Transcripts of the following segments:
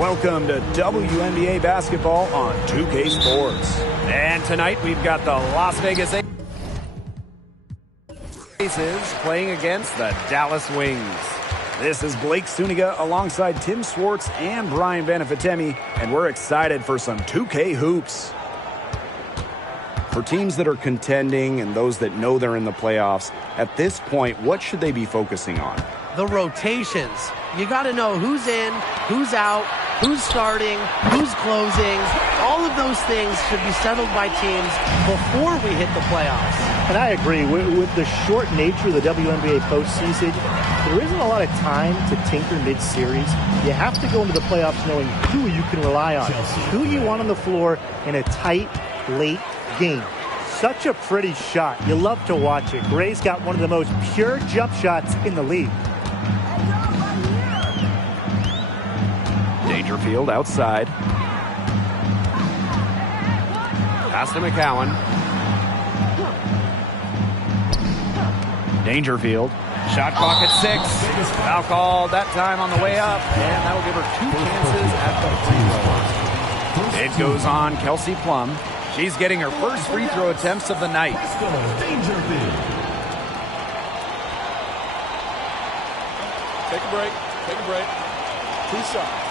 Welcome to WNBA basketball on 2K Sports. And tonight we've got the Las Vegas Aces playing against the Dallas Wings. This is Blake Suniga alongside Tim Swartz and Brian Banafitemi, and we're excited for some 2K hoops. For teams that are contending and those that know they're in the playoffs, at this point, what should they be focusing on? The rotations. You got to know who's in, who's out, who's starting, who's closing. All of those things should be settled by teams before we hit the playoffs. And I agree. With the short nature of the WNBA postseason, there isn't a lot of time to tinker mid-series. You have to go into the playoffs knowing who you can rely on, who you want on the floor in a tight, late game. Such a pretty shot. You love to watch it. Gray's got one of the most pure jump shots in the league. Dangerfield outside. Pass to McCowan. Dangerfield. Shot clock at 6. Foul called that time on the way up. And that will give her 2 chances at the free throw. It goes on Kelsey Plum. She's getting her first free throw attempts of the night. Take a break. Take a break. 2 shots.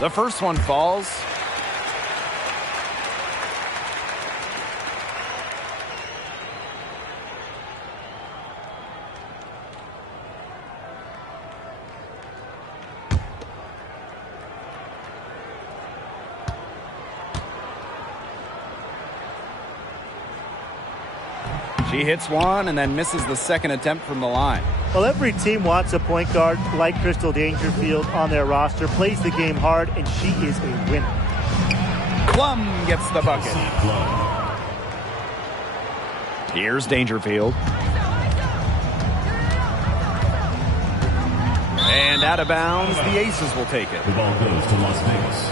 The first one falls. She hits one and then misses the second attempt from the line. Well, every team wants a point guard like Crystal Dangerfield on their roster, plays the game hard, and she is a winner. Plum gets the bucket. Here's Dangerfield. And out of bounds, the Aces will take it. The ball goes to Las Vegas.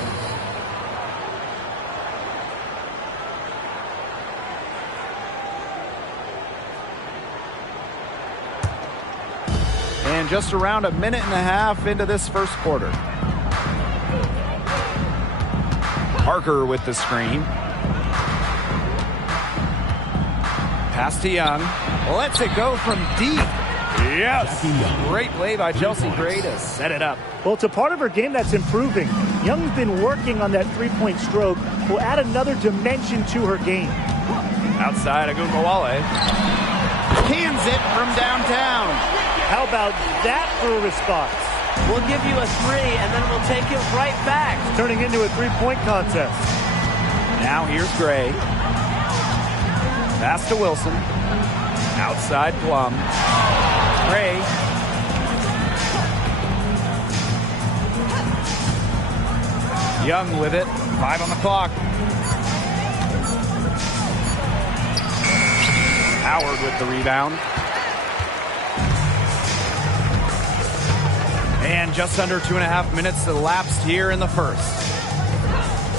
And just around a minute and a half into this first quarter. Parker with the screen. Pass to Young. Lets it go from deep. Yes! Great play by Chelsea Gray to set it up. Well, it's a part of her game that's improving. Young's been working on that three-point stroke. Will add another dimension to her game. Outside, Agumbawale. Cans it from downtown. How about that for a response? We'll give you a 3, and then we'll take it right back. Turning into a three-point contest. Now here's Gray. Pass to Wilson. Outside Plum. Gray. Young with it. 5 on the clock. Howard with the rebound. And just under 2.5 minutes elapsed here in the first.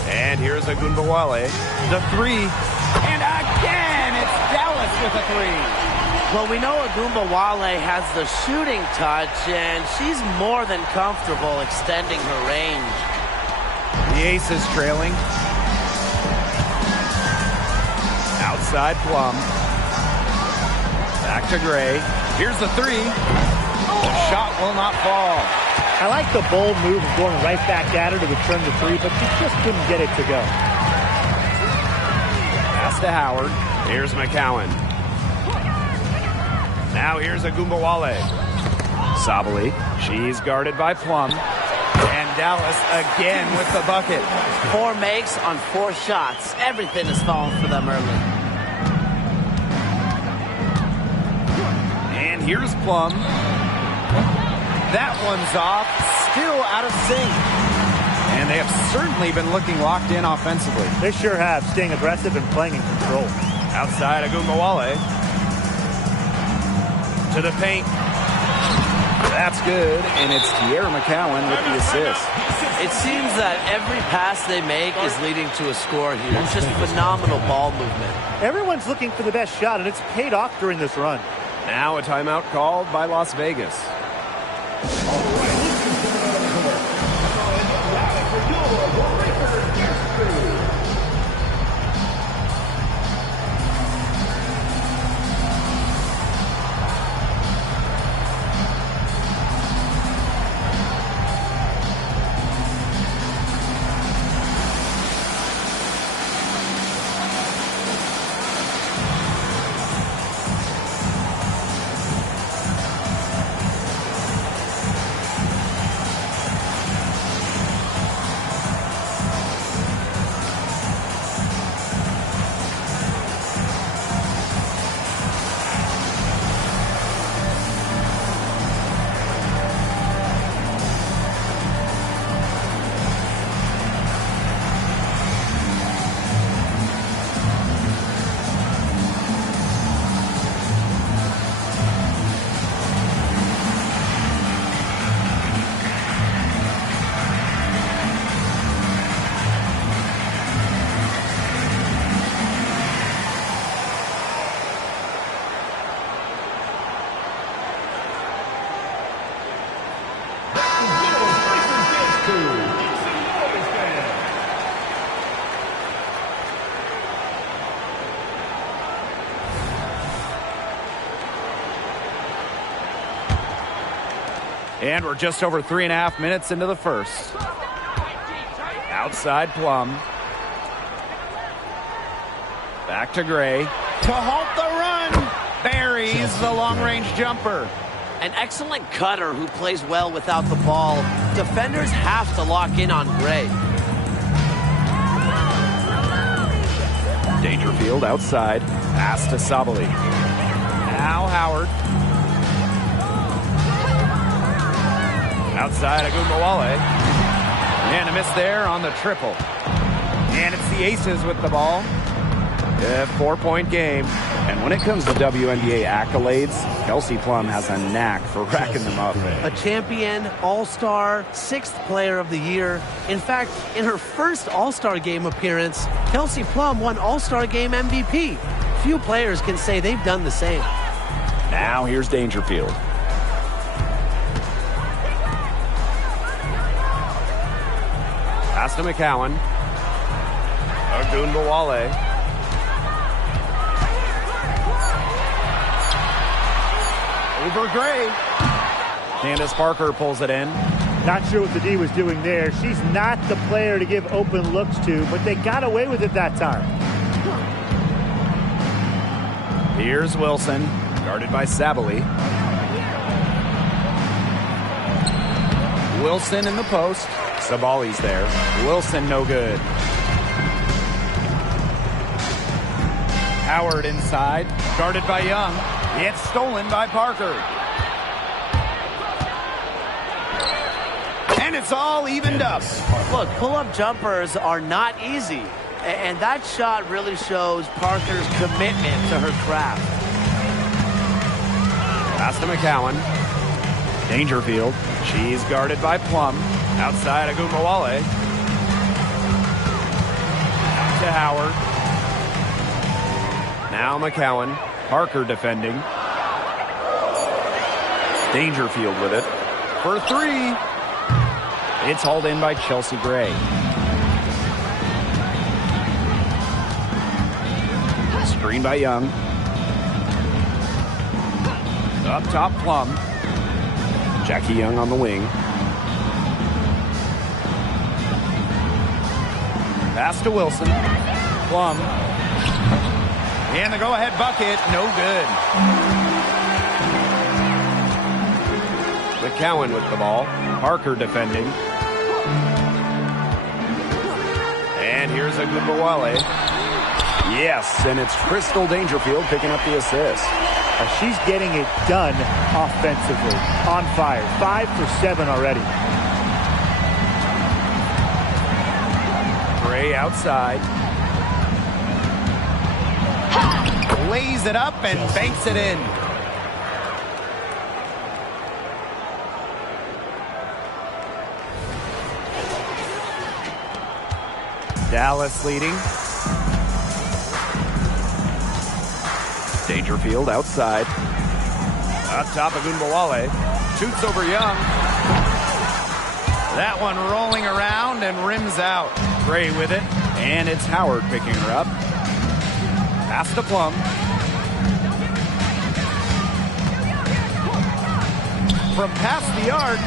And here's Agumbawale. The 3. And again, it's Dallas with a 3. Well, we know Agumbawale has the shooting touch, and she's more than comfortable extending her range. The Aces trailing. Outside Plum. Back to Gray. Here's the 3. The shot will not fall. I like the bold move of going right back at her to return the 3, but she just couldn't get it to go. Pass to Howard. Here's McCowan. Now here's Agumbawale. Sabali. She's guarded by Plum. And Dallas again with the bucket. 4 makes on 4 shots. Everything is falling for them early. And here's Plum. That one's off, still out of sync. And they have certainly been looking locked in offensively. They sure have, staying aggressive and playing in control. Outside Agumbawale. To the paint. That's good, and it's Tierra McCowan with the assist. It seems that every pass they make is leading to a score here. It's just phenomenal ball movement. Everyone's looking for the best shot, and it's paid off during this run. Now a timeout called by Las Vegas. And we're just over 3.5 minutes into the first. Outside Plum. Back to Gray. To halt the run. Buries the long-range jumper. An excellent cutter who plays well without the ball. Defenders have to lock in on Gray. Dangerfield outside. Pass to Sabali. Now Howard. Outside Agumbawale. And a miss there on the triple. And it's the Aces with the ball. A 4-point game. And when it comes to WNBA accolades, Kelsey Plum has a knack for racking them up. A champion, all-star, 6th player of the year. In fact, in her first all-star game appearance, Kelsey Plum won all-star game MVP. Few players can say they've done the same. Now here's Dangerfield. Pass to McCowan. Agumbawale. Over Gray. Candace Parker pulls it in. Not sure what the D was doing there. She's not the player to give open looks to, but they got away with it that time. Here's Wilson, guarded by Sabali. Wilson in the post. Sabali's there. Wilson no good. Howard inside, guarded by Young. It's stolen by Parker. And it's all evened up. Look, pull-up jumpers are not easy. And that shot really shows Parker's commitment to her craft. Pass to McCowan. Dangerfield. She's guarded by Plum. Outside Agumbawale. Out to Howard. Now McCowan. Parker defending. Dangerfield with it. For 3. It's hauled in by Chelsea Gray. Screen by Young. Up top Plum. Jackie Young on the wing. Pass to Wilson. Plum. And the go-ahead bucket, no good. McCowan with the ball. Parker defending. And here's Agumbawale. Yes, and it's Crystal Dangerfield picking up the assist. She's getting it done offensively. On fire. 5 for 7 already. Gray outside. Lays it up and banks it in. Dallas leading. Dangerfield outside. Up top of Gunbowale. Shoots over Young. That one rolling around and rims out. Gray with it. And it's Howard picking her up. Pass to Plum. From past the arc,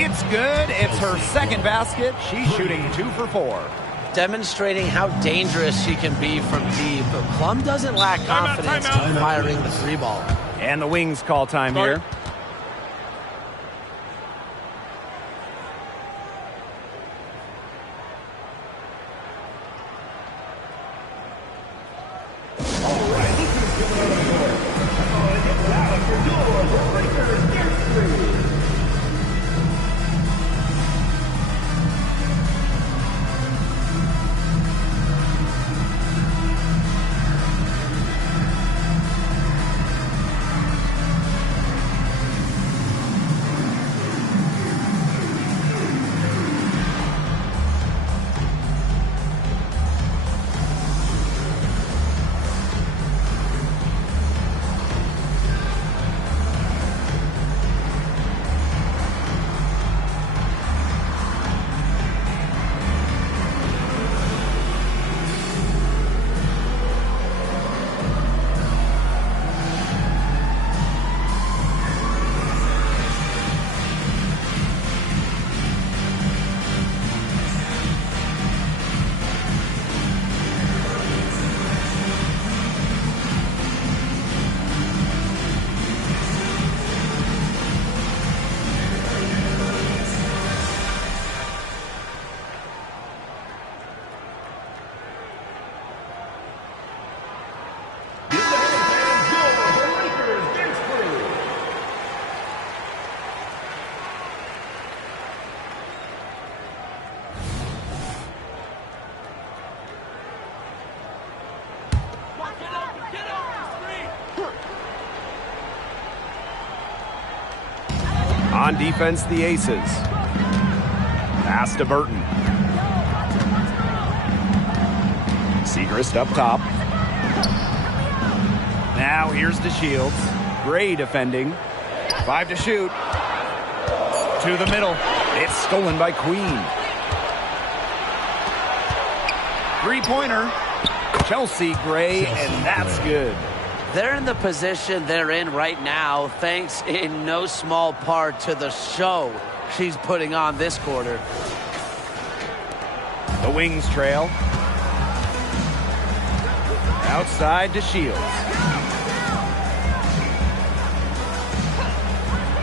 it's good. It's her second basket. She's shooting 2 for 4. Demonstrating how dangerous she can be from deep. But Plum doesn't lack confidence in firing the 3-ball. And the Wings call time here. On defense, the Aces. Pass to Burton. Segrist up top. Now here's DeShields. Gray defending. 5 to shoot. To the middle. It's stolen by Queen. 3-pointer. Chelsea Gray, and that's good. They're in the position they're in right now thanks in no small part to the show she's putting on this quarter. The Wings trail. Outside to Shields.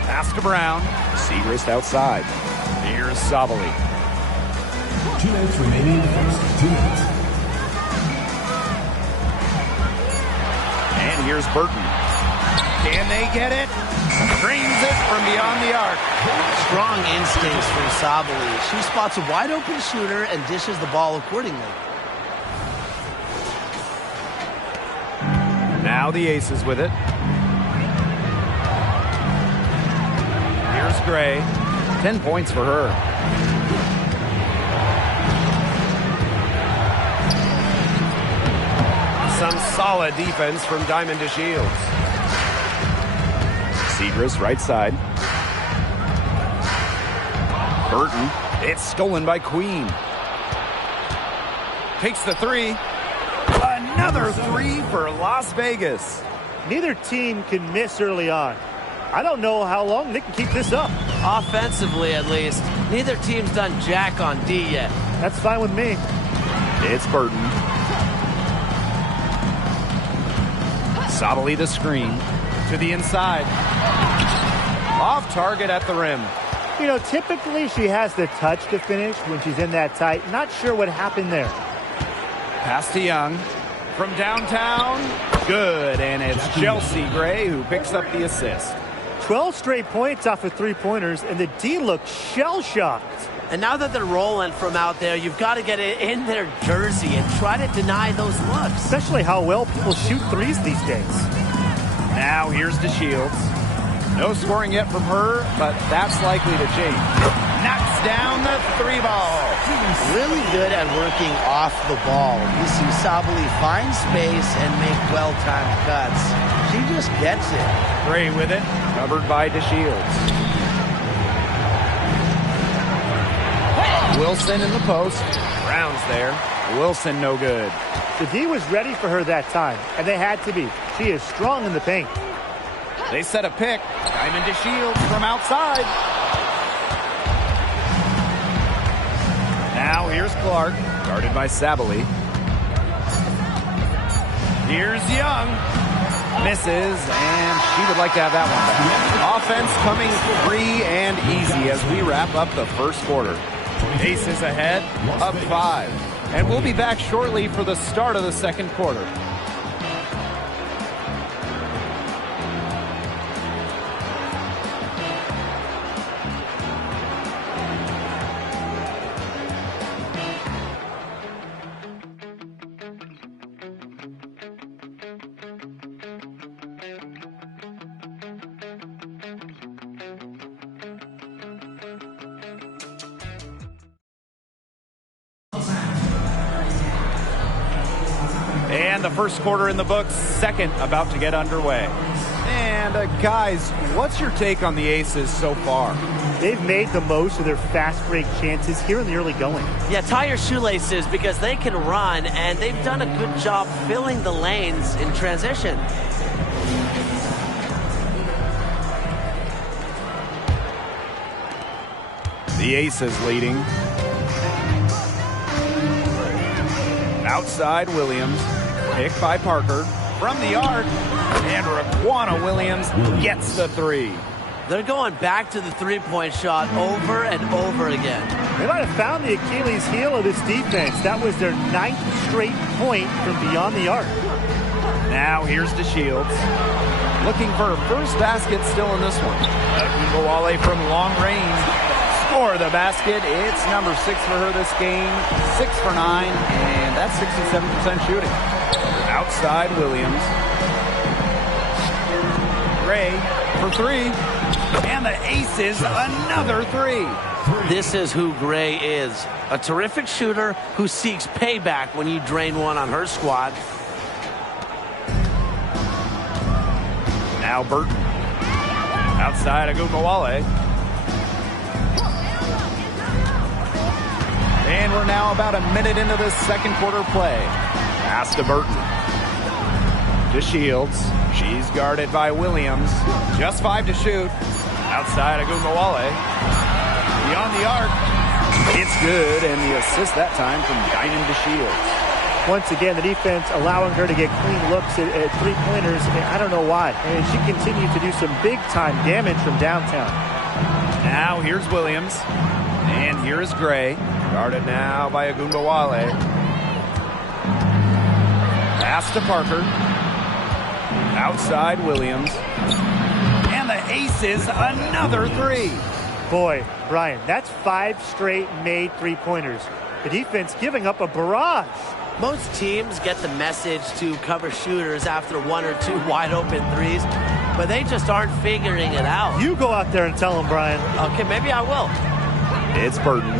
Pass to Brown. Segrist outside. Here's Sabali. 2 minutes remaining in the first. 2 minutes. And here's Burton. Can they get it? Drains it from beyond the arc. Strong instincts from Sabali. She spots a wide open shooter and dishes the ball accordingly. Now the Aces with it. Here's Gray. 10 points for her. Some solid defense from Diamond DeShields. Segrist right side. Burton. It's stolen by Queen. Takes the 3. Another 3 for Las Vegas. Neither team can miss early on. I don't know how long they can keep this up. Offensively, at least. Neither team's done jack on D yet. That's fine with me. It's Burton. Sabali the screen. To the inside. Off target at the rim. You know, typically she has the touch to finish when she's in that tight. Not sure what happened there. Pass to Young. From downtown. Good. And it's Chelsea Gray who picks up the assist. 12 straight points off of 3-pointers, and the D looks shell-shocked. And now that they're rolling from out there, you've got to get it in their jersey and try to deny those looks. Especially how well people shoot threes these days. Now here's DeShields. No scoring yet from her, but that's likely to change. Knocks down the three ball. Really good at working off the ball. You see Sabali find space and make well-timed cuts. She just gets it. Gray with it, covered by DeShields. Wilson in the post. Brown's there. Wilson no good. The D was ready for her that time, and they had to be. She is strong in the paint. They set a pick. Diamond DeShields from outside. Now here's Clark, guarded by Sabali. Here's Young. Misses, and she would like to have that one back. Offense coming free and easy as we wrap up the first quarter. Aces ahead, up 5. And we'll be back shortly for the start of the second quarter. And the first quarter in the books, second about to get underway. And guys, what's your take on the Aces so far? They've made the most of their fast break chances here in the early going. Yeah, tie your shoelaces because they can run, and they've done a good job filling the lanes in transition. The Aces leading. Outside Williams. Pick by Parker. From the arc. And Raquana Williams gets the three. They're going back to the three-point shot over and over again. They might have found the Achilles heel of this defense. That was their 9th straight point from beyond the arc. Now here's DeShields. Looking for her first basket still in this one. Agumbawale from long range. Score the basket. It's number 6 for her this game. 6 for 9, and that's 67% shooting. Outside Williams. Gray for 3. And the Aces, another 3. This is who Gray is. A terrific shooter who seeks payback when you drain one on her squad. Now Burton. Outside Agumbawale. And we're now about a minute into this second quarter play. Pass to Burton. DeShields. She's guarded by Williams. Just 5 to shoot. Outside Agumbawale. Beyond the arc. It's good, and the assist that time from Diamond DeShields. Once again, the defense allowing her to get clean looks at three-pointers. I don't know why. And she continued to do some big-time damage from downtown. Now here's Williams. And here is Gray. Guarded now by Agumbawale. Pass to Parker. Outside Williams. And the Aces, another 3. Boy, Brian, that's 5 straight made three-pointers. The defense giving up a barrage. Most teams get the message to cover shooters after 1 or 2 wide-open threes, but they just aren't figuring it out. You go out there and tell them, Brian. Okay, maybe I will. It's Burton.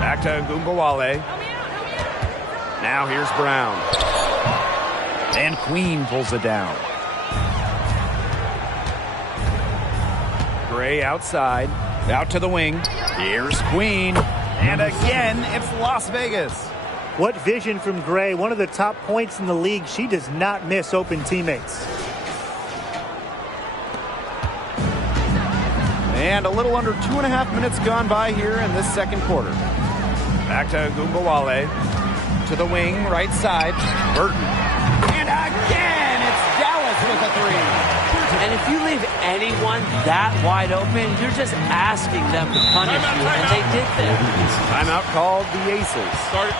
Back to Agumbawale. Now here's Brown. And Queen pulls it down. Gray outside. Out to the wing. Here's Queen. And again, it's Las Vegas. What vision from Gray. One of the top points in the league. She does not miss open teammates. And a little under 2.5 minutes gone by here in this second quarter. Back to Agumbawale. To the wing, right side. Burton. And again, it's Dallas with a 3. And if you leave anyone that wide open, you're just asking them to punish you, and they did this. Timeout called the Aces. Start.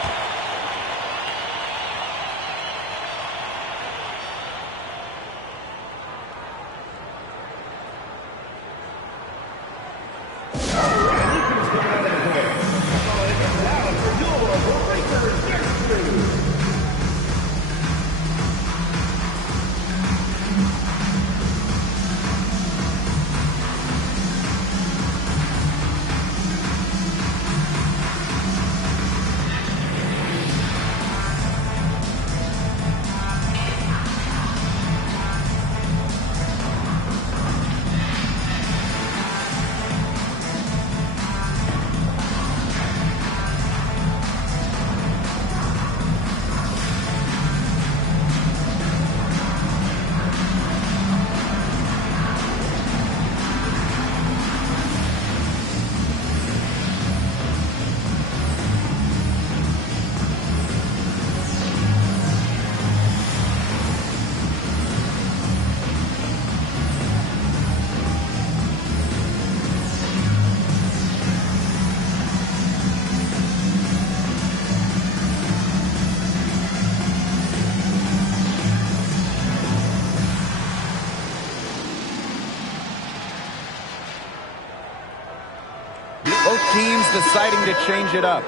Both teams deciding to change it up.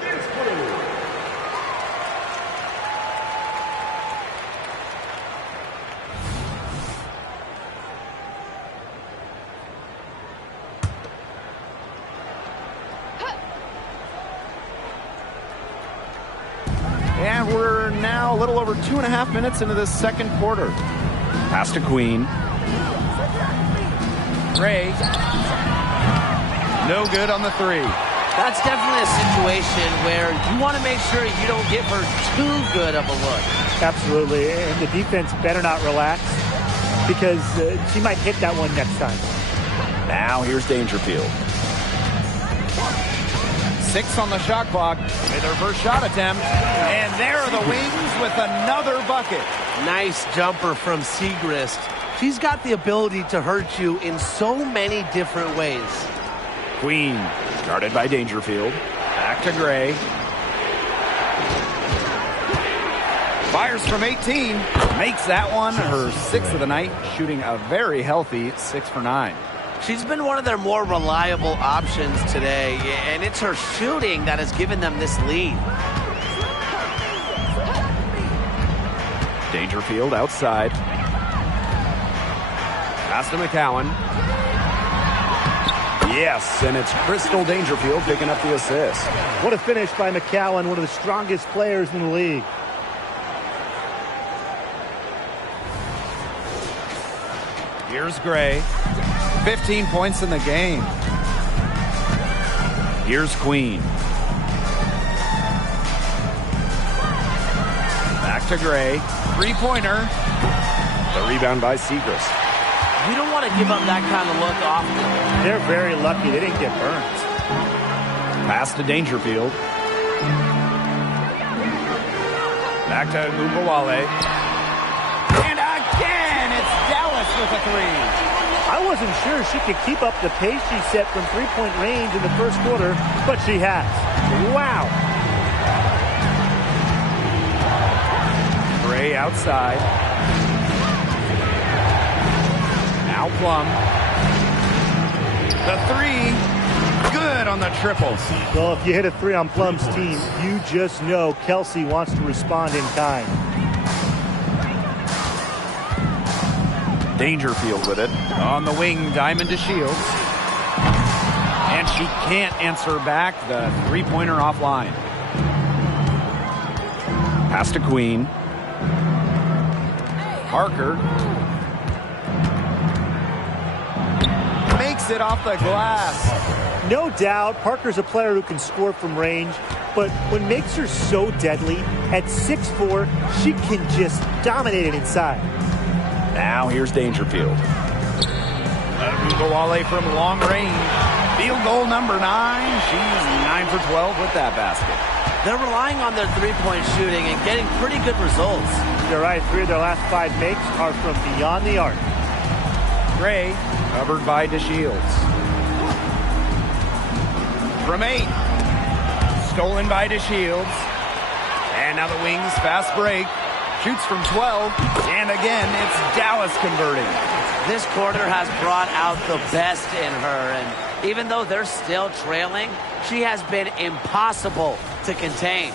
And we're now a little over 2.5 minutes into this second quarter. Pass to Queen. Gray. No good on the three. That's definitely a situation where you want to make sure you don't give her too good of a look. Absolutely, and the defense better not relax because she might hit that one next time. Now here's Dangerfield. 6 on the shot clock with her first shot attempt. And there are the Wings with another bucket. Nice jumper from Segrist. She's got the ability to hurt you in so many different ways. Queen, guarded by Dangerfield. Back to Gray. Fires from 18. Makes that one her 6th of the night, shooting a very healthy 6 for 9. She's been one of their more reliable options today, and it's her shooting that has given them this lead. Dangerfield outside. Pass to McCowan. Yes, and it's Crystal Dangerfield picking up the assist. What a finish by McCowan, one of the strongest players in the league. Here's Gray. 15 points in the game. Here's Queen. Back to Gray. Three-pointer. The rebound by Segrist. You don't want to give up that kind of look often. They're very lucky they didn't get burned. Pass to Dangerfield. Back to Gugawale. And again, it's Dallas with a three. I wasn't sure she could keep up the pace she set from three-point range in the first quarter, but she has. Wow. Gray outside. Now Plum. The three. Good on the triple. Well, if you hit a three on Plum's team, you just know Kelsey wants to respond in kind. Dangerfield with it. On the wing, Diamond to Shields. And she can't answer back. The three-pointer offline. Pass to Queen. Parker. Makes it off the glass. No doubt, Parker's a player who can score from range, but what makes her so deadly, at 6'4", she can just dominate it inside. Now here's Dangerfield. Gugawale from long range. Field goal number 9. She's 9 for 12 with that basket. They're relying on their three-point shooting and getting pretty good results. You're right. 3 of their last 5 makes are from beyond the arc. Gray covered by DeShields. From 8. Stolen by DeShields. And now the Wings fast break. Shoots from 12, and again, it's Dallas converting. This quarter has brought out the best in her, and even though they're still trailing, she has been impossible to contain.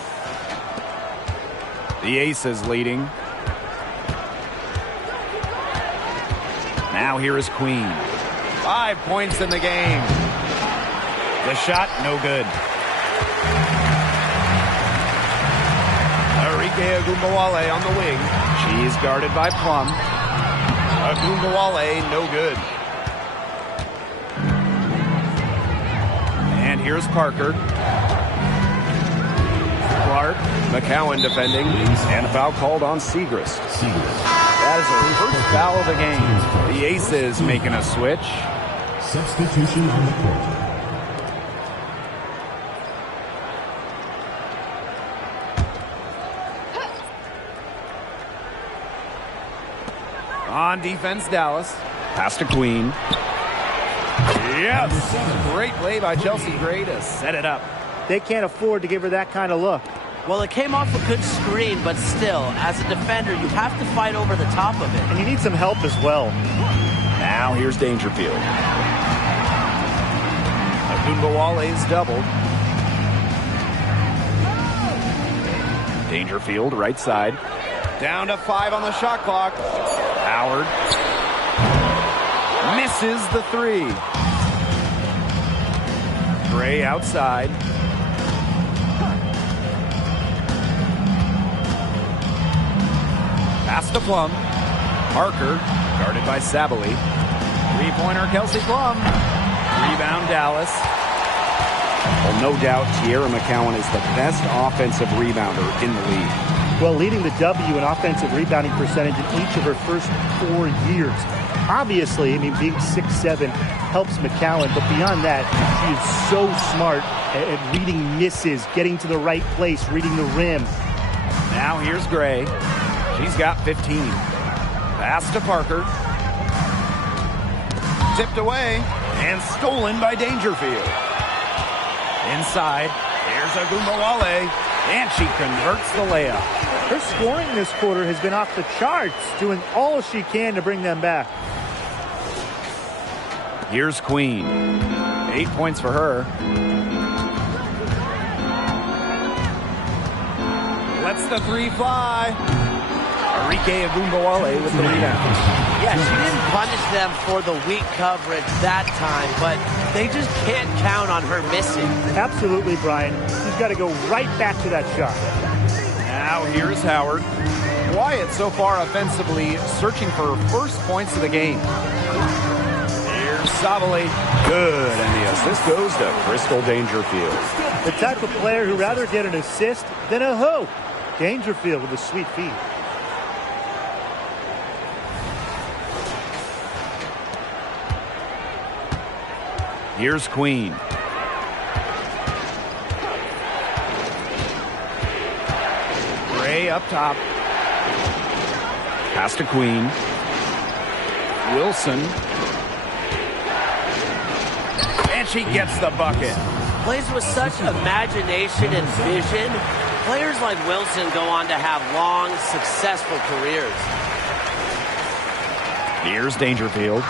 The Aces leading. Now here is Queen. 5 points in the game. The shot, no good. Arike Agumawale on the wing. She's guarded by Plum. Agumawale, no good. And here's Parker. Clark, McCowan defending, and a foul called on Segrist. That is her first foul of the game. The Aces making a switch. Substitution on the court. On defense, Dallas. Pass to Queen. Yes! Great play by Chelsea Gray to set it up. They can't afford to give her that kind of look. Well, it came off a good screen, but still, as a defender, you have to fight over the top of it. And you need some help as well. Now here's Dangerfield. Ogunbowale is doubled. Dangerfield, right side. Down to 5 on the shot clock. Howard misses the 3. Gray outside. Pass to Plum. Parker, guarded by Sabali. Three-pointer, Kelsey Plum. Rebound, Dallas. Well, no doubt, Tierra McCowan is the best offensive rebounder in the league. Well, leading the W in offensive rebounding percentage in each of her first 4 years. Obviously, I mean, being 6'7" helps McCowan, but beyond that, she is so smart at reading misses, getting to the right place, reading the rim. Now here's Gray. She's got 15. Pass to Parker. Tipped away and stolen by Dangerfield. Inside, here's Ogunbowale, and she converts the layup. Her scoring this quarter has been off the charts, doing all she can to bring them back. Here's Queen. 8 points for her. Lets the 3 fly. Arike Ogunbowale with the rebound. Yeah, she didn't punish them for the weak coverage that time, but they just can't count on her missing. Absolutely, Brian. She's got to go right back to that shot. Now here's Howard. Quiet so far offensively, searching for her first points of the game. Here's Sabali. Good, and the assist goes to Crystal Dangerfield. The type of player who'd rather get an assist than a hoop. Dangerfield with a sweet feed. Here's Queen. Gray up top. Pass to Queen. Wilson. And she gets the bucket. Plays with such imagination and vision. Players like Wilson go on to have long, successful careers. Here's Dangerfield.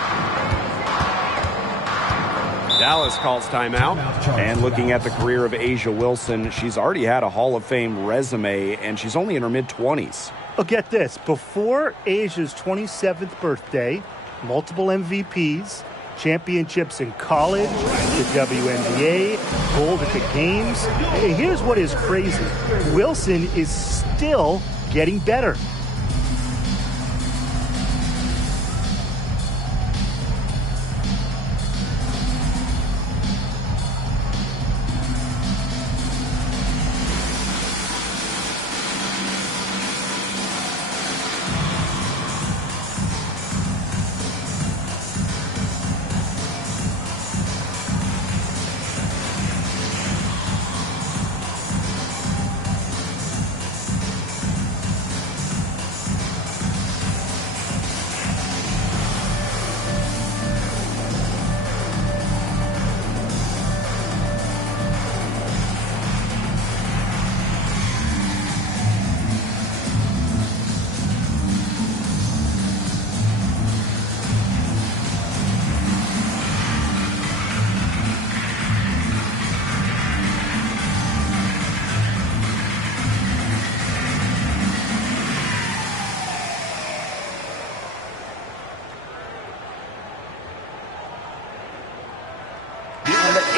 Dallas calls timeout. And looking at the career of A'ja Wilson, she's already had a Hall of Fame resume, and she's only in her mid-20s. Oh, get this. Before A'ja's 27th birthday, multiple MVPs, championships in college, the WNBA, gold at the games. Hey, here's what is crazy. Wilson is still getting better.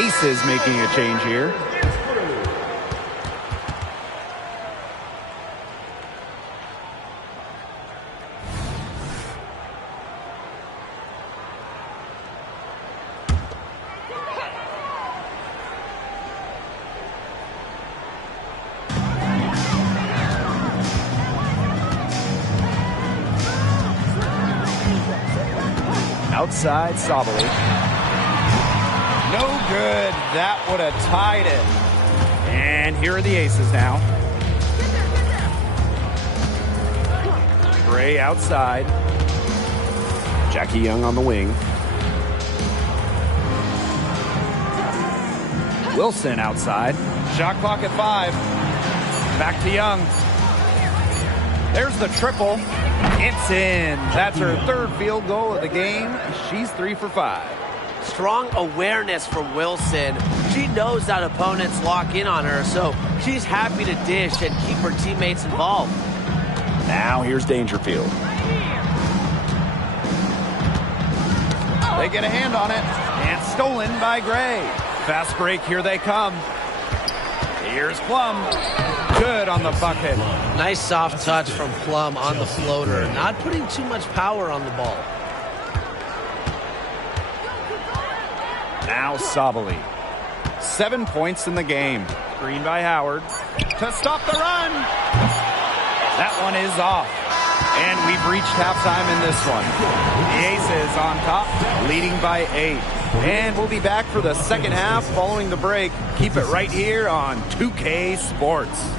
Aces making a change here. Outside, Sabali. No good. That would have tied it. And here are the Aces now. Gray outside. Jackie Young on the wing. Wilson outside. Shot clock at 5. Back to Young. There's the triple. It's in. That's her third field goal of the game. She's 3 for 5. Strong awareness from Wilson. She knows that opponents lock in on her, so she's happy to dish and keep her teammates involved. Now here's Dangerfield. They get a hand on it, and stolen by Gray. Fast break, here they come. Here's Plum. Good on the bucket. Nice soft touch from Plum on the floater. Not putting too much power on the ball. Now Sabali. 7 points in the game. Screen by Howard to stop the run. That one is off. And we've reached halftime in this one. The Aces on top, leading by 8. And we'll be back for the second half following the break. Keep it right here on 2K Sports.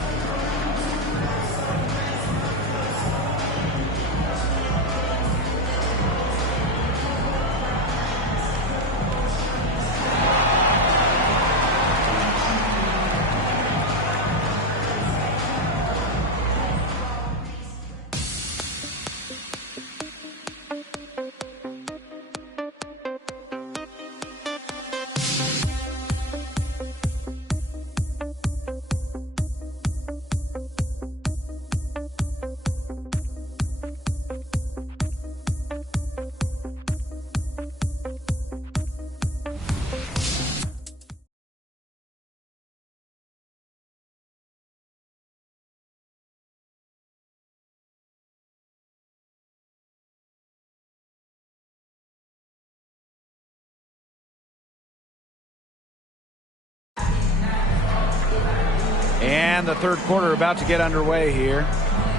And the third quarter about to get underway here.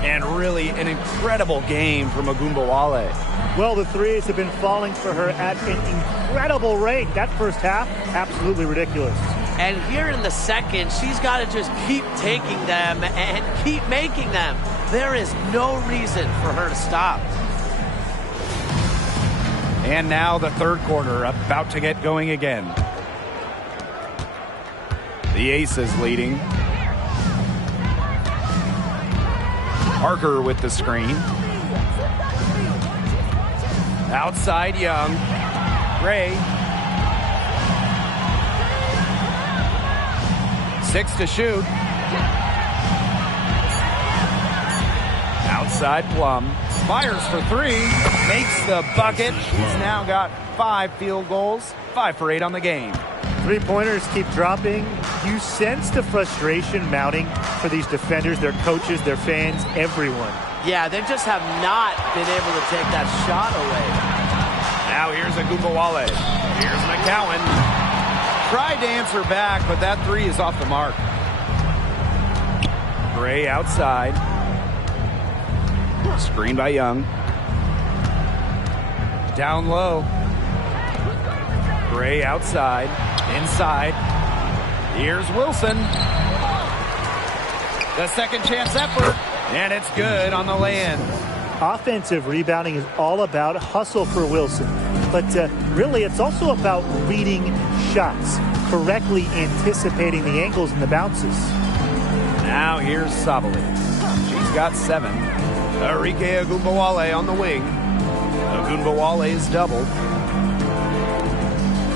And really an incredible game from Agumbawale. Well, the threes have been falling for her at an incredible rate. That first half, absolutely ridiculous. And here in the second, she's got to just keep taking them and keep making them. There is no reason for her to stop. And now the third quarter about to get going again. The Aces leading. Parker with the screen. Outside Young. Gray. 6 to shoot. Outside Plum. Fires for 3. Makes the bucket. He's now got 5 field goals. 5 for 8 on the game. Three-pointers keep dropping. You sense the frustration mounting for these defenders, their coaches, their fans, everyone. Yeah, they just have not been able to take that shot away. Now here's Agumbawale. Here's McCowan. Tried to answer back, but that 3 is off the mark. Gray outside. Screen by Young. Down low. Gray outside. Inside. Here's Wilson. The second chance effort. And it's good on the lay-in. Offensive rebounding is all about hustle for Wilson. But really, it's also about reading shots, correctly anticipating the angles and the bounces. Now here's Sabali. She's got 7. Arike Agumbawale on the wing. Agumbawale is doubled.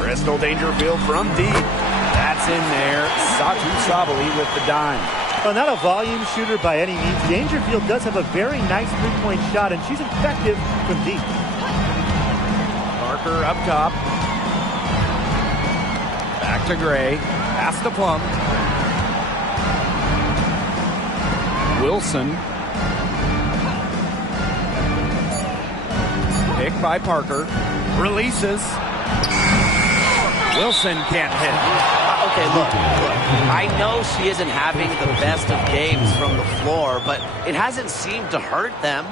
Crystal Dangerfield from deep. That's in there. Satu Sabali with the dime. Well, not a volume shooter by any means. Dangerfield does have a very nice three-point shot, and she's effective from deep. Parker up top. Back to Gray. Pass to Plum. Wilson. Picked by Parker. Releases. Wilson can't hit. Okay, look, I know she isn't having the best of games from the floor, but it hasn't seemed to hurt them.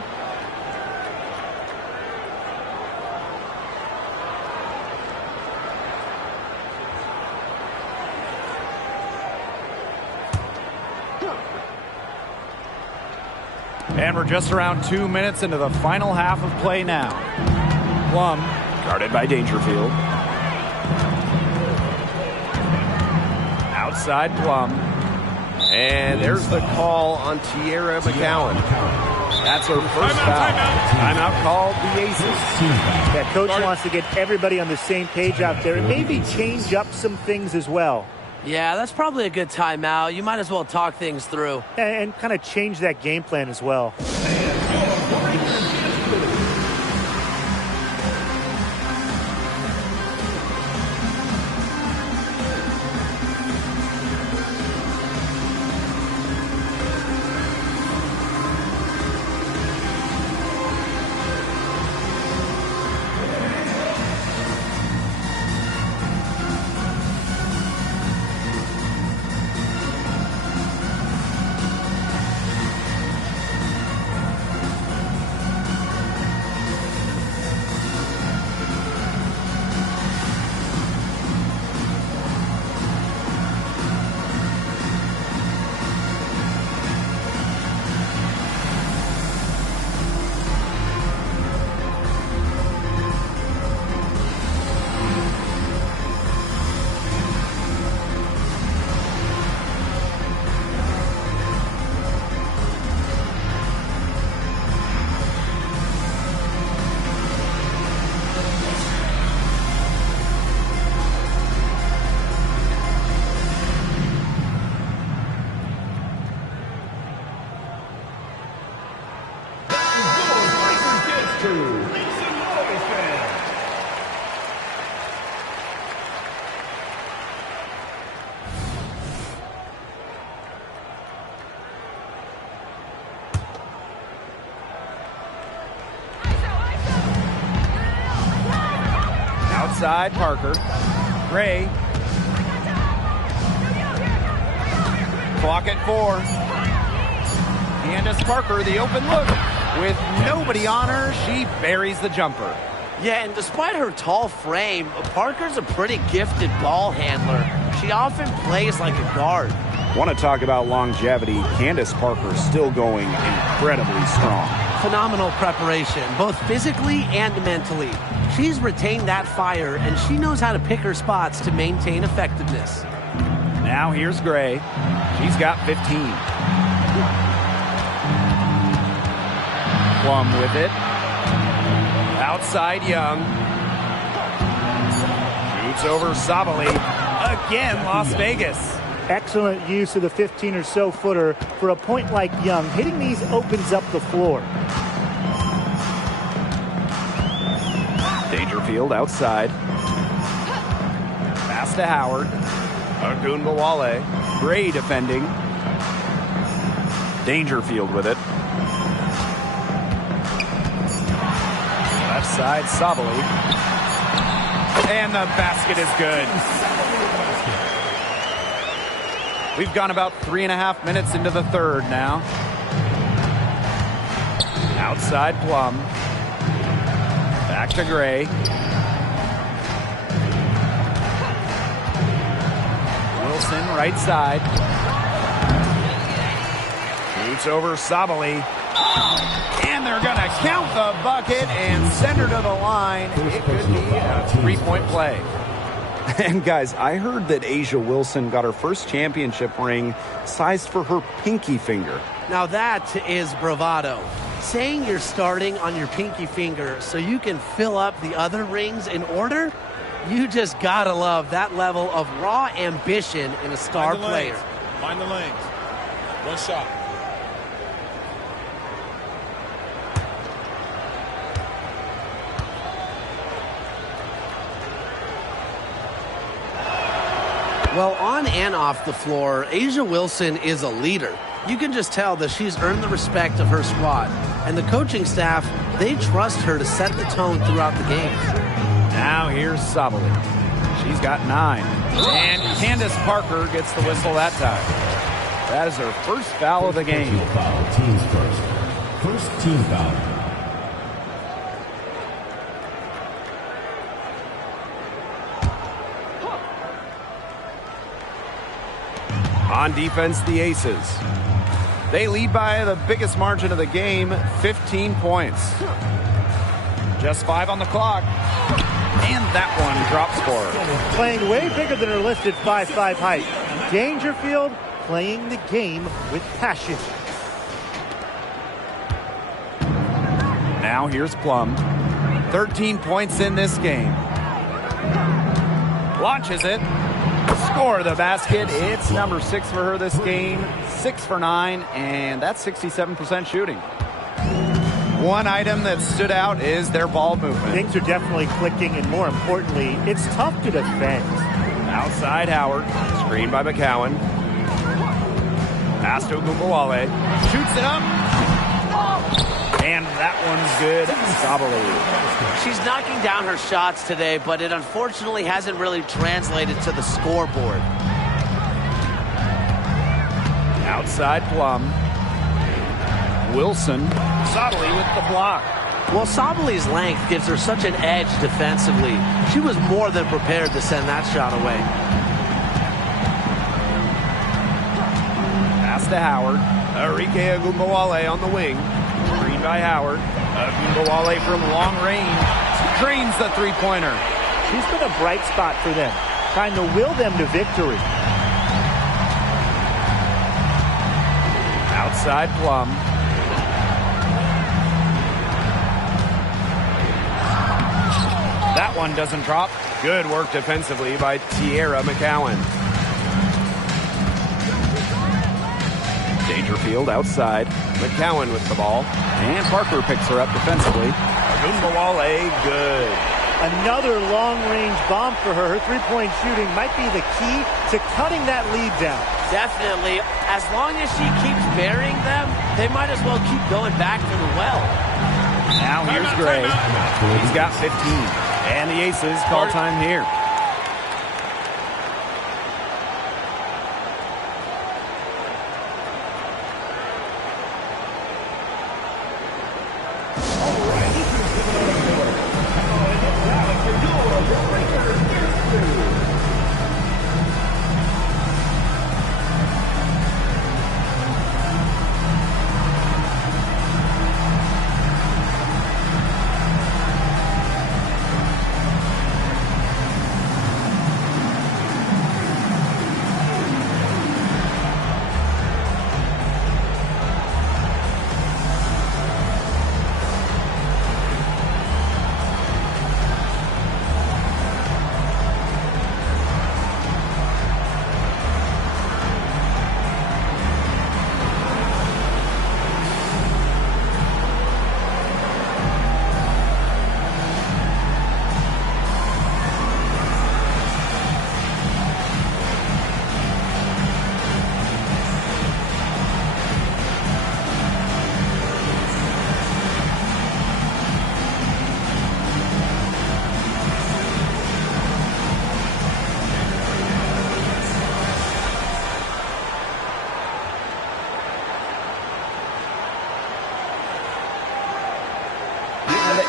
And we're just around 2 minutes into the final half of play now. Plum, guarded by Dangerfield. Outside Plum. And there's the call on Tierra McCowan. That's her first foul. Timeout called the Aces. Yeah, coach wants to get everybody on the same page out there and maybe change up some things as well. Yeah, that's probably a good timeout. You might as well talk things through. And kind of change that game plan as well. Outside Parker. Gray. Clock at 4. Candace Parker, the open look. With nobody on her, she buries the jumper. Yeah, and despite her tall frame, Parker's a pretty gifted ball handler. She often plays like a guard. Want to talk about longevity? Candace Parker still going incredibly strong. Phenomenal preparation, both physically and mentally. She's retained that fire, and she knows how to pick her spots to maintain effectiveness. Now here's Gray. She's got 15. Plum with it. Outside Young. Shoots over Sabali. Again, Las Vegas. Excellent use of the 15 or so footer for a point like Young. Hitting these opens up the floor. Dangerfield outside. Pass to Howard. Agunbawale. Gray defending. Dangerfield with it. Left side, Sabali. And the basket is good. We've gone about 3.5 minutes into the third now. Outside Plum. Back to Gray. Wilson right side. Shoots over Sabali. And they're going to count the bucket and send her to the line. It could be a 3-point play. And guys, I heard that A'ja Wilson got her first championship ring sized for her pinky finger. Now that is bravado. Saying you're starting on your pinky finger so you can fill up the other rings in order, you just gotta love that level of raw ambition in a star player. Find the lanes. One shot. Well, on and off the floor, A'ja Wilson is a leader. You can just tell that she's earned the respect of her squad. And the coaching staff, they trust her to set the tone throughout the game. Now here's Sabali. She's got 9. And Candace Parker gets the whistle that time. That is her first foul of the game. Teams first. First team foul. On defense, the Aces. They lead by the biggest margin of the game, 15 points. Just 5 on the clock. And that one drops for her. Playing way bigger than her listed 5'5" height. Dangerfield playing the game with passion. Now here's Plum. 13 points in this game. Launches it. Score the basket. It's number 6 for her this game. 6 for 9, and that's 67% shooting. One item that stood out is their ball movement. Things are definitely clicking, and more importantly, it's tough to defend. Outside Howard. Screen by McCowan. Pass to Ogunbowale. Shoots it up. And that one's good. Sabali. She's knocking down her shots today, but it unfortunately hasn't really translated to the scoreboard. Outside Plum. Wilson. Sabali with the block. Well, Sabali's length gives her such an edge defensively. She was more than prepared to send that shot away. Pass to Howard. Arike Ogunbowale on the wing. Screen by Howard. Ogunbowale from long range. Drains the three-pointer. She's been a bright spot for them, trying to will them to victory. Outside Plum. That one doesn't drop. Good work defensively by Tierra McCowan. Dangerfield outside. McCowan with the ball. And Parker picks her up defensively. Ogunbowale, good. Another long-range bomb for her. Her three-point shooting might be the key to cutting that lead down. Definitely. As long as she keeps burying them, they might as well keep going back to the well. Now here's Gray. He's got 15. And the Aces call time here.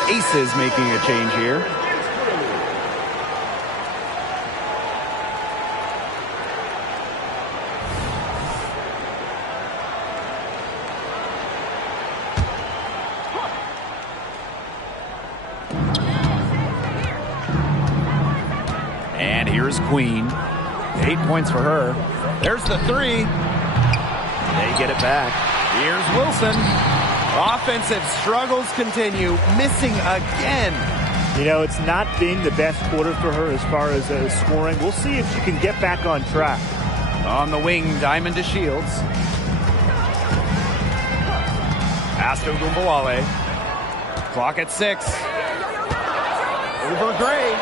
Aces making a change here. And here's Queen. 8 points for her. There's the three. They get it back. Here's Wilson. Offensive struggles continue, missing again. You know, it's not been the best quarter for her as far as scoring. We'll see if she can get back on track. On the wing, Diamond to Shields. Pass to Ogunbowale. Clock at 6. Over Gray.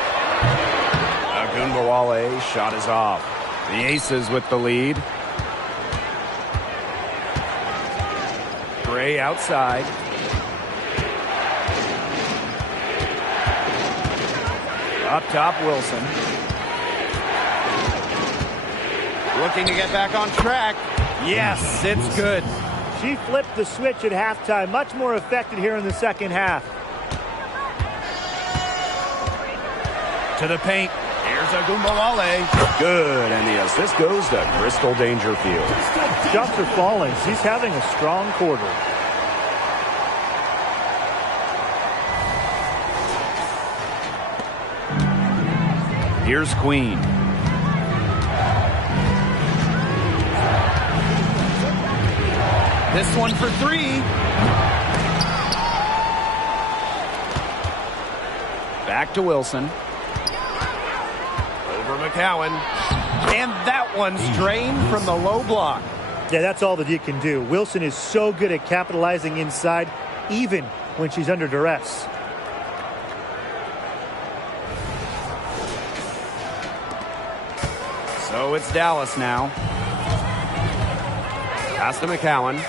Ogunbowale, shot is off. The Aces with the lead. Gray outside. Up top, Wilson. Looking to get back on track. Yes, it's good. She flipped the switch at halftime. Much more effective here in the second half. To the paint. Here's Ogunbowale. Good, and the assist goes to Crystal Dangerfield. Shots are falling. She's having a strong quarter. Here's Queen. This one for three. Back to Wilson. Over McCowan. And that one's drained from the low block. Yeah, that's all that you can do. Wilson is so good at capitalizing inside, even when she's under duress. So it's Dallas now. Pass to McCowan.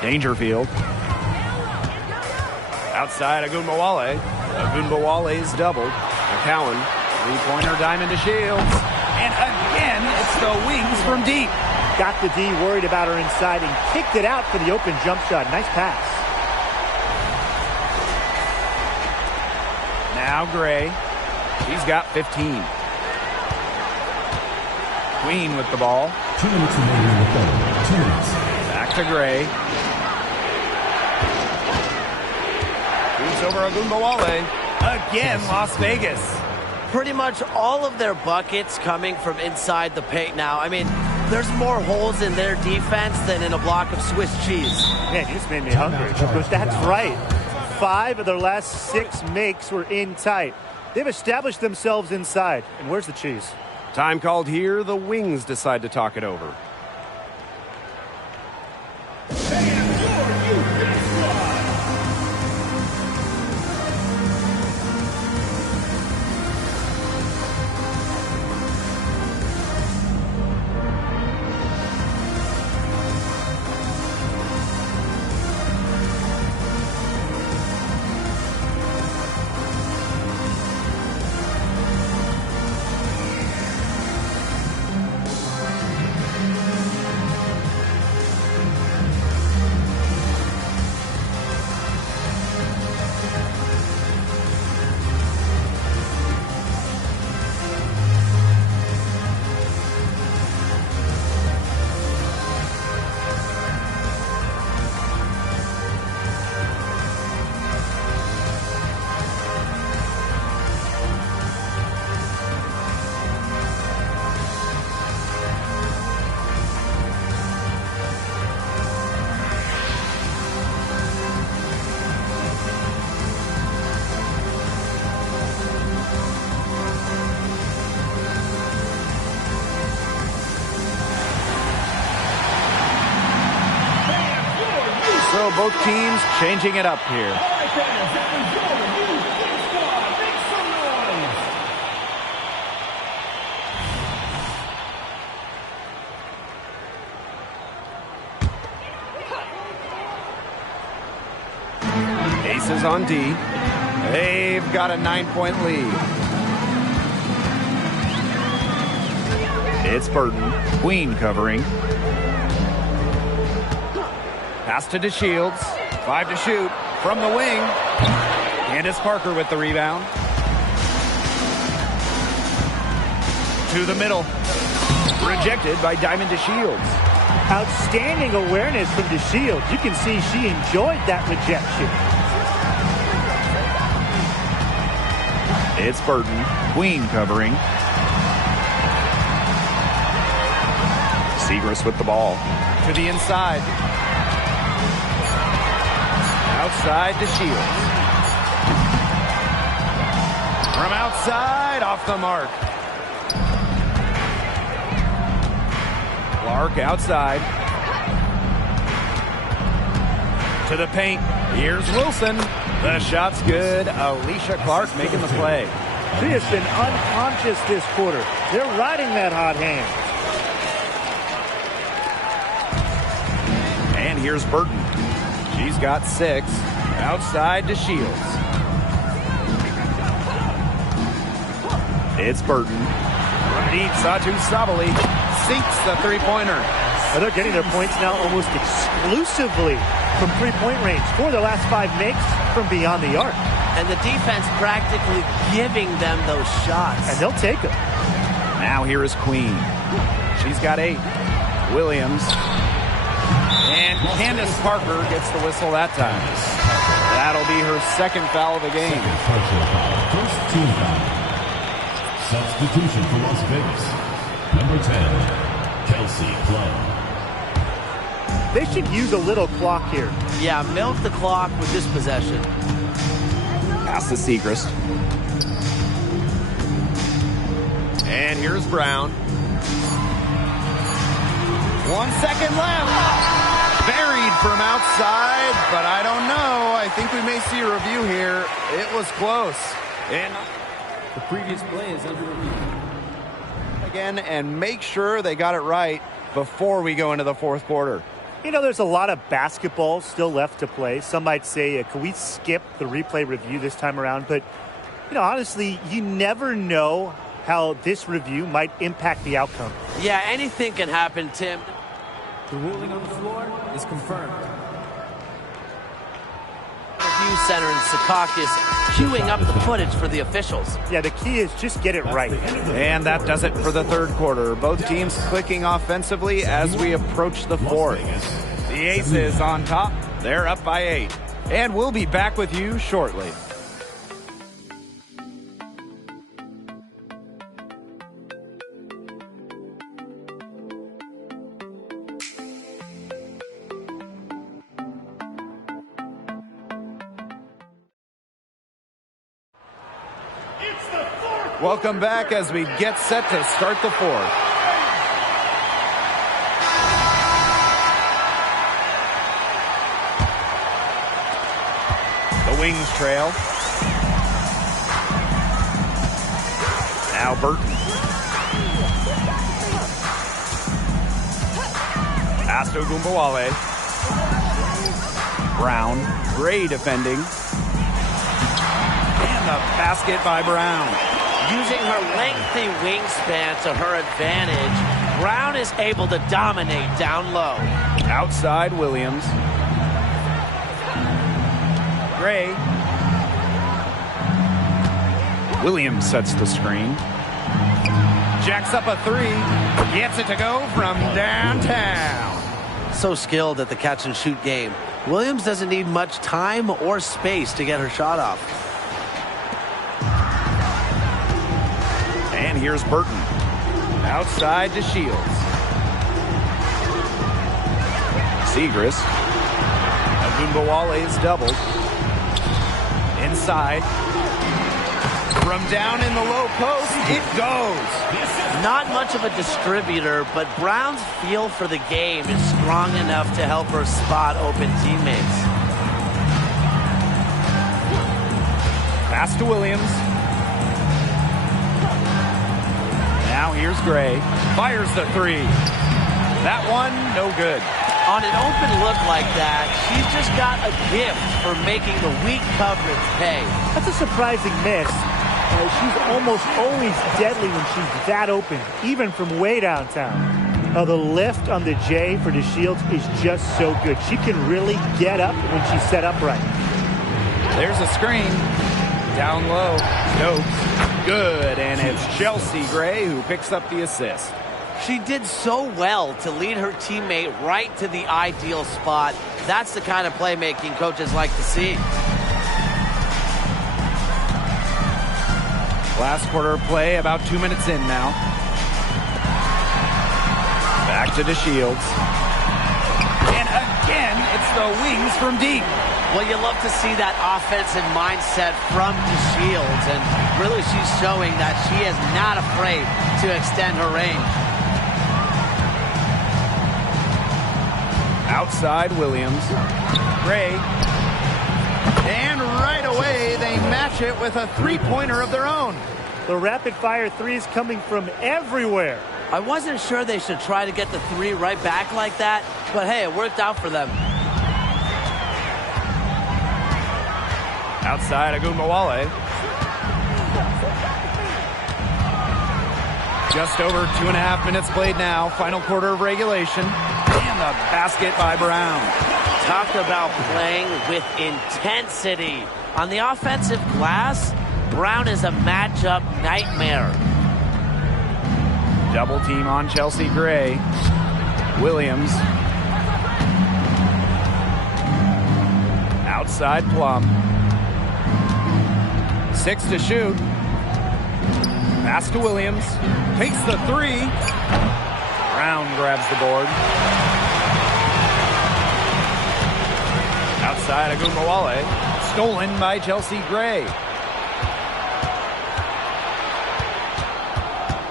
Dangerfield. Outside Agunbowale. Agunbowale's doubled. McCowan. Three-pointer diamond to Shields. And again, it's the wings from deep. Got the D worried about her inside and kicked it out for the open jump shot. Nice pass. Now Gray. He's got 15. Queen with the ball. 2 minutes remaining in the third. 2 minutes. Back to Gray. Shoots over Agunbowale. Again, Las Vegas. Pretty much all of their buckets coming from inside the paint now. I mean, there's more holes in their defense than in a block of Swiss cheese. Man, you just made me hungry. Coach, that's right. 5 of their last 6 makes were in tight. They've established themselves inside. And where's the cheese? Time called here. The Wings decide to talk it over. So both teams changing it up here. Aces on D. They've got a 9-point lead. It's Burton. Queen covering. Pass to DeShields. 5 to shoot. From the wing. Candace Parker with the rebound. To the middle. Rejected by Diamond DeShields. Outstanding awareness from DeShields. You can see she enjoyed that rejection. It's Burton. Queen covering. Segrist with the ball. To the inside. Outside to Shields. From outside, off the mark. Clark outside. To the paint. Here's Wilson. The shot's good. Alicia Clark making the play. She has been unconscious this quarter. They're riding that hot hand. And here's Burton. She's got 6. Outside to Shields. It's Burton. From deep, Satu Sabali sinks the three-pointer. They're getting their points now almost exclusively from three-point range. 4 of their last 5 makes from beyond the arc. And the defense practically giving them those shots. And they'll take them. Now here is Queen. She's got 8. Williams. And Candace Parker gets the whistle that time. That'll be her 2nd foul of the game. First team foul. Substitution for Las Vegas. Number 10, Kelsey Plum. They should use a little clock here. Yeah, milk the clock with this possession. Pass to Segrist. And here's Brown. 1 second left. Buried from outside, but I don't know. I think we may see a review here. It was close. And The previous play is under review. again, and make sure they got it right before we go into the fourth quarter. You know, there's a lot of basketball still left to play. Some might say, can we skip the replay review this time around? But, you know, honestly, you never know how this review might impact the outcome. Yeah, anything can happen, Tim. The ruling on the floor is confirmed. Review center in Secaucus queuing up the footage for the officials. Yeah, the key is just get it right. And that does it for the third quarter. Both teams clicking offensively as we approach the fourth. The Aces on top. They're up by 8. And we'll be back with you shortly. Welcome back as we get set to start the fourth. The Wings trail. Now Burton. Pass to Gumbawale. Brown. Gray defending. And the basket by Brown. Using her lengthy wingspan to her advantage, Brown is able to dominate down low. Outside Williams. Gray. Williams sets the screen. Jacks up a 3. Gets it to go from downtown. So skilled at the catch and shoot game. Williams doesn't need much time or space to get her shot off. And here's Burton. Outside to Shields. Segrist. Agumbawale is doubled. Inside. From down in the low post, it goes. Not much of a distributor, but Brown's feel for the game is strong enough to help her spot open teammates. Pass to Williams. Now here's Gray. Fires the 3. That one, no good. On an open look like that, she's just got a gift for making the weak coverage pay. That's a surprising miss. She's almost always deadly when she's that open, even from way downtown. The lift on the J for DeShields is just so good. She can really get up when she's set up right. There's a screen. Down low. Stokes. Good. And it's Chelsea Gray who picks up the assist. She did so well to lead her teammate right to the ideal spot. That's the kind of playmaking coaches like to see. Last quarter of play, about 2 minutes in now. Back to DeShields. And again, it's the Wings from deep. Well, you love to see that offensive mindset from DeShields, and really she's showing that she is not afraid to extend her range. Outside Williams. Gray. And right away, they match it with a three-pointer of their own. The rapid-fire 3 is coming from everywhere. I wasn't sure they should try to get the 3 right back like that, but hey, it worked out for them. Outside Agumbawale. Just over 2.5 minutes played now. Final quarter of regulation. And the basket by Brown. Talk about playing with intensity. On the offensive glass, Brown is a matchup nightmare. Double team on Chelsea Gray. Williams. Outside Plum. 6 to shoot. Pass to Williams. Takes the 3. Brown grabs the board. Outside Agumbawale. Stolen by Chelsea Gray.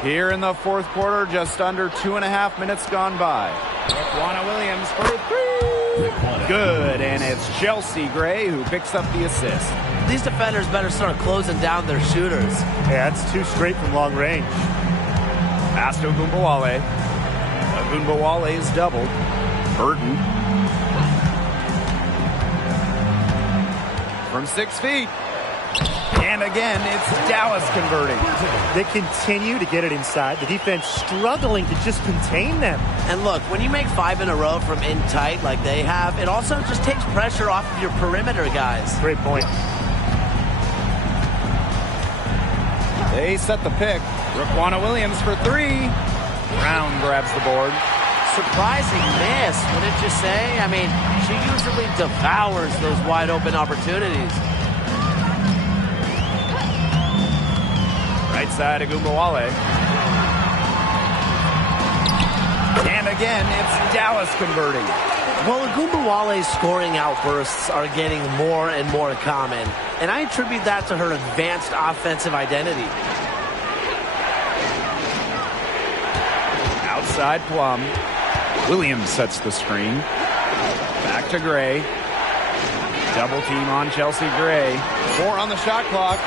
Here in the fourth quarter, just under 2.5 minutes gone by. Raquana Williams for 3. Good, and it's Chelsea Gray who picks up the assist. These defenders better start closing down their shooters. Yeah, that's 2 straight from long range. Pass to Ogunbowale. Ogunbowale is doubled. Burton. From 6 feet. And again, it's Dallas converting. They continue to get it inside. The defense struggling to just contain them. And look, when you make 5 in a row from in tight like they have, it also just takes pressure off of your perimeter guys. Great point. They set the pick. Raquana Williams for 3. Brown grabs the board. Surprising miss, wouldn't you say? I mean, she usually devours those wide open opportunities. Right side of Ogunbowale. And again, it's Dallas converting. Well, Ogunbowale's scoring outbursts are getting more and more common, and I attribute that to her advanced offensive identity. Outside Plum. Williams sets the screen. Back to Gray. Double team on Chelsea Gray. 4 on the shot clock.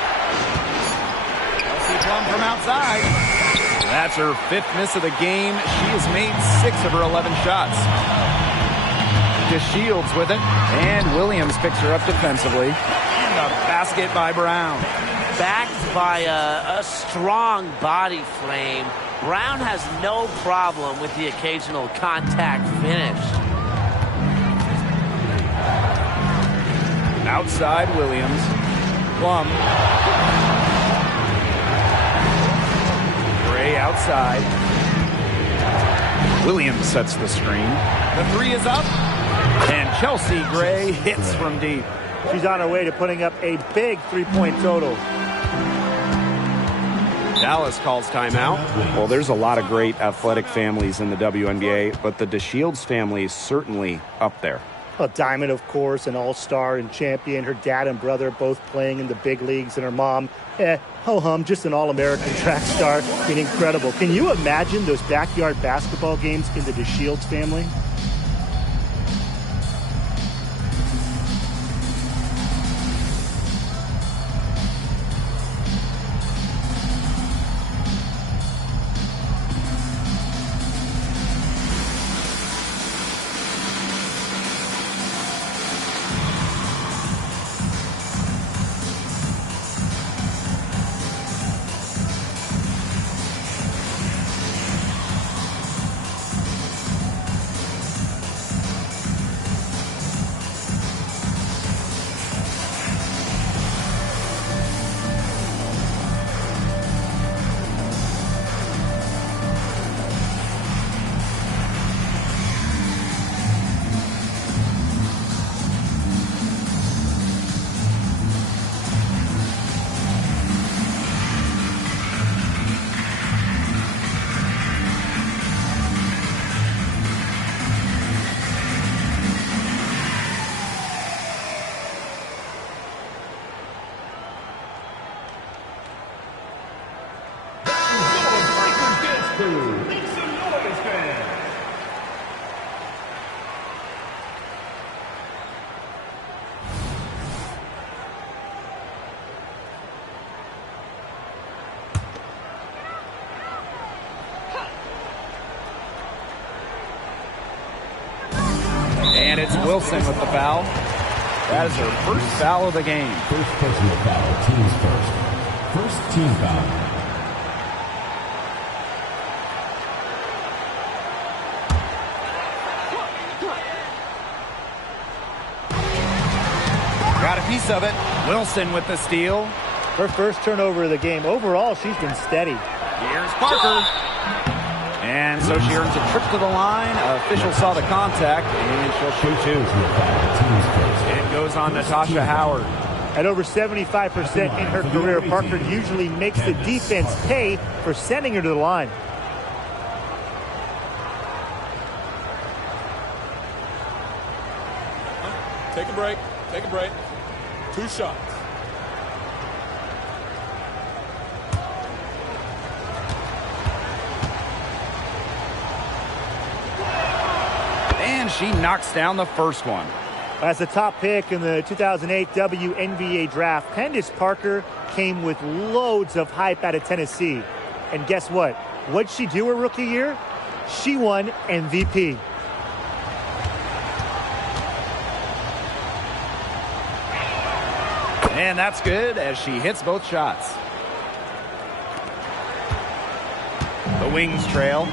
Chelsea Plum from outside. That's her 5th miss of the game. She has made 6 of her 11 shots. DeShields with it. And Williams picks her up defensively. And a basket by Brown. Backed by a strong body frame, Brown has no problem with the occasional contact finish. Outside Williams. Plum. Gray outside. Williams sets the screen. The 3 is up. And Chelsea Gray hits from deep. She's on her way to putting up a big 3-point total. Dallas calls timeout. Well, there's a lot of great athletic families in the WNBA, but the DeShields family is certainly up there. Well, Diamond, of course, an all-star and champion. Her dad and brother both playing in the big leagues, and her mom, ho-hum, just an all-American track star. I mean, incredible. Can you imagine those backyard basketball games in the DeShields family? And it's Wilson with the foul. That is her first foul of the game. First personal foul, team's first. First team foul. Got a piece of it. Wilson with the steal. Her first turnover of the game. Overall, she's been steady. Here's Parker. And so she earns a trip to the line. Official saw the contact, and she'll shoot 2. It goes on Natasha Howard. At over 75% in her career, Parker usually makes the defense pay for sending her to the line. Take a break. Take a break. 2 shots. And she knocks down the first one. As the top pick in the 2008 WNBA draft, Candace Parker came with loads of hype out of Tennessee. And guess what? What'd she do her rookie year? She won MVP. And that's good as she hits both shots. The Wings trail.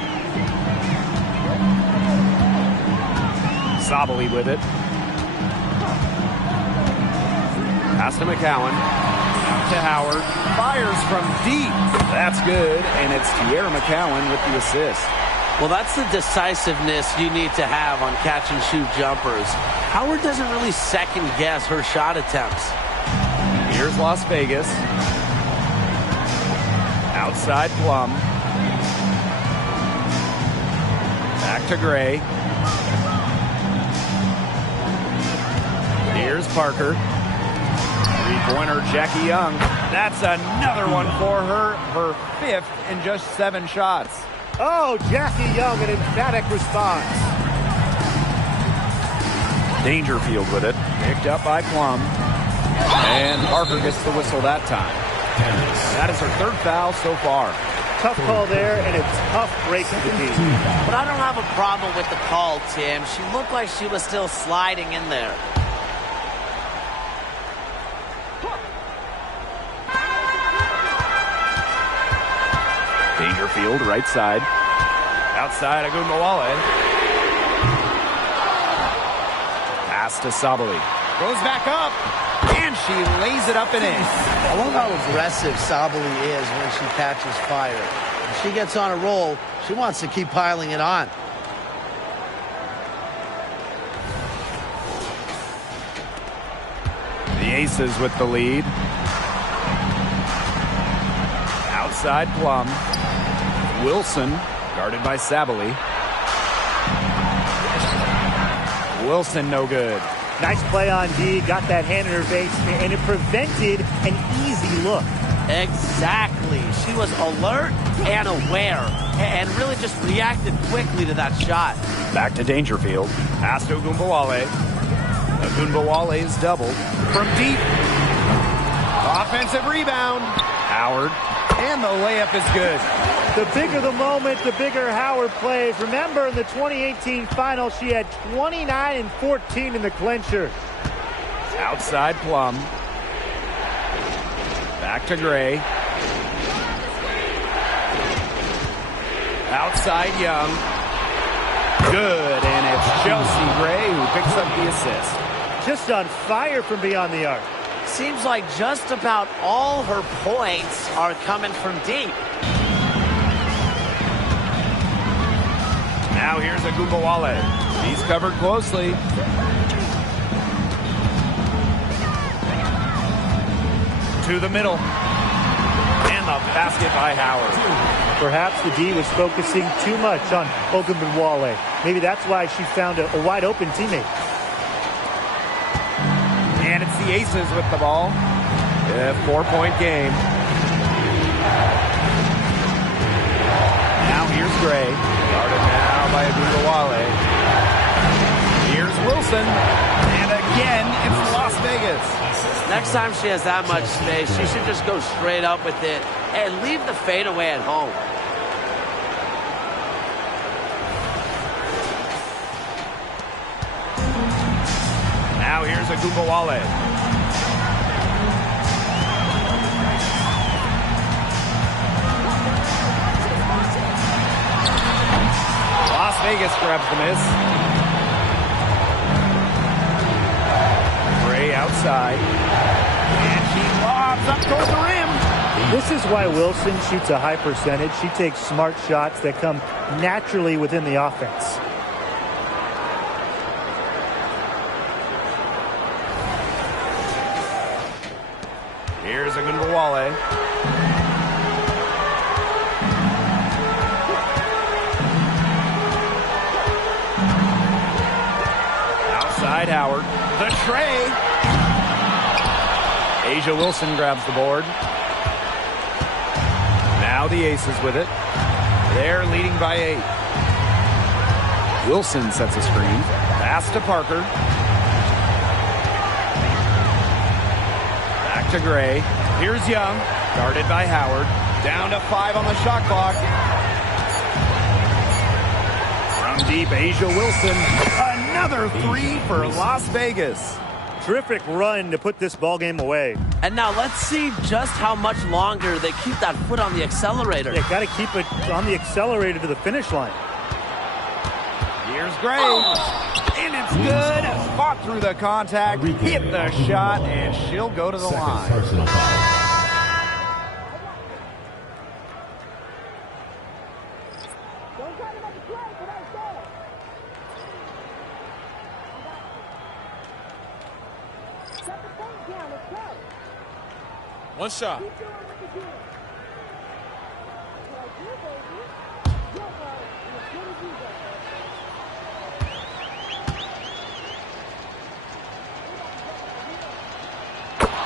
Sabali with it. Pass to McCowan. Out to Howard. Fires from deep. That's good. And it's Tierra McCowan with the assist. Well, that's the decisiveness you need to have on catch-and-shoot jumpers. Howard doesn't really second-guess her shot attempts. Here's Las Vegas. Outside Plum. Back to Gray. Here's Parker. Three-pointer, Jackie Young. That's another one for her. Her 5th in just 7 shots. Oh, Jackie Young, an emphatic response. Dangerfield with it. Picked up by Plum. And Parker gets the whistle that time. That is her 3rd foul so far. Tough call there, and a tough break to the team. But I don't have a problem with the call, Tim. She looked like she was still sliding in there. Dangerfield, right side. Outside, Agunmawale. Pass to Sabali. Goes back up, and she lays it up and in. I love how aggressive Sabali is when she catches fire. When she gets on a roll, she wants to keep piling it on. The Aces with the lead. Outside Plum. Wilson, guarded by Sabali. Wilson, no good. Nice play on D, got that hand in her face, and it prevented an easy look. Exactly. She was alert and aware and really just reacted quickly to that shot. Back to Dangerfield. Pass to Agunbawale. Agunbawale is doubled. From deep. Offensive rebound. Howard. And the layup is good. The bigger the moment, the bigger Howard plays. Remember, in the 2018 final, she had 29 and 14 in the clincher. Outside Plum. Back to Gray. Outside Young. Good, and it's Chelsea Gray who picks up the assist. Just on fire from beyond the arc. Seems like just about all her points are coming from deep. Now here's Agunbawale. He's covered closely. To the middle. And the basket by Howard. Perhaps the D was focusing too much on Ogunbowale. Maybe that's why she found a wide open teammate. And it's the Aces with the ball. A 4-point game. Now here's Gray. Guarded now by Agunbawale. Here's Wilson. And again, it's Las Vegas. Next time she has that much space, she should just go straight up with it and leave the fadeaway at home. Now here's Agunbawale. Las Vegas grabs the miss. Gray outside. And she lobs up toward the rim. This is why Wilson shoots a high percentage. She takes smart shots that come naturally within the offense. Here's Agunbawale. Outside Howard. The tray. Asia Wilson grabs the board. Now the Aces with it. They're leading by 8. Wilson sets a screen. Pass to Parker. Back to Gray. Here's Young. Guarded by Howard. Down to 5 on the shot clock. From deep, Asia Wilson. Another 3 for Las Vegas. Terrific run to put this ball game away. And now let's see just how much longer they keep that foot on the accelerator. Yeah, got to keep it on the accelerator to the finish line. Here's Gray. And it's good. Fought through the contact, hit the shot, and she'll go to the line. Personal foul. One shot.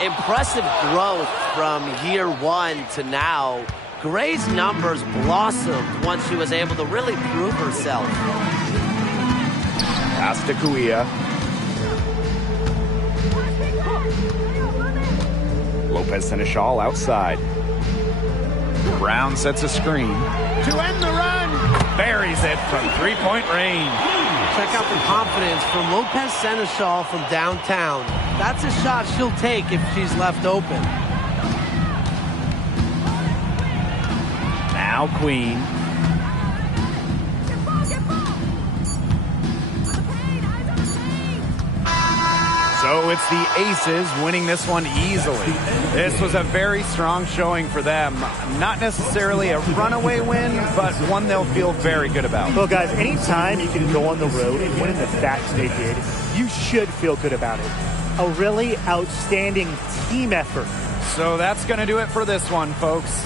Impressive growth from year 1 to now. Gray's numbers blossomed once she was able to really prove herself. Pass to Kuia. Lopez Seneschal outside. Brown sets a screen. To end the run. Buries it from 3-point range. Check out the confidence from Lopez Seneschal from downtown. That's a shot she'll take if she's left open. Now Queen. So it's the Aces winning this one easily. This was a very strong showing for them. Not necessarily a runaway win, but one they'll feel very good about. Well, guys, anytime you can go on the road and win in the fashion they did, you should feel good about it. A really outstanding team effort. So that's going to do it for this one, folks.